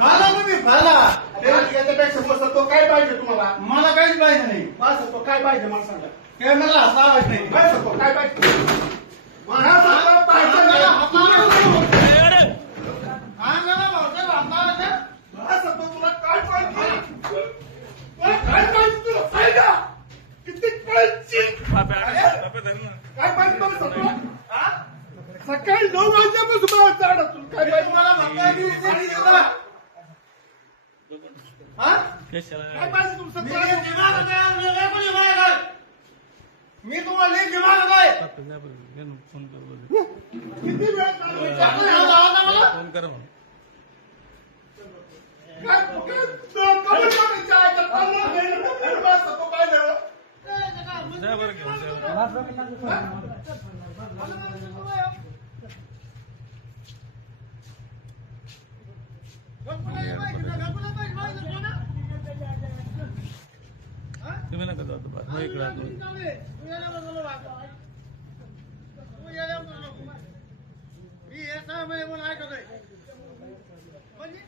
फाला तुम्ही फाला. याच्यापेक्षा मस्त तो काय पाहिजे तुम्हाला? मला काहीच पाहिजे नाही. बस तो काय पाहिजे मला सांगा. कॅमेरा हसावाच नाही. बस तो काय पाहिजे? मला सांगा पाहिजे नाही. बस तो तुला काय पाहिजे? काय पाहिजे तुला सांगा. किती पाहिजे? काय पाहिजे मला सांगा. सकाळी 9 वाजल्यापासून मला चाड तुला काय पाहिजे? मला म्हणताय की उचलली का? हा? काय पाहिजे तुमचं? मी लई दिमाग आहे, मी लई कोणी मागत आहे. मी तुम्हाला लई दिमाग आहे. किती वेळ चालू? आपण ह्याला लावा ना मला. काय कमी करायचं आहे का? 15 मिनिटं बस तो काय झालं? तुम्ही नका जाऊ आता. मग इकडे आलो. मी हे सहा महिने म्हणून ऐकतोय. म्हणजे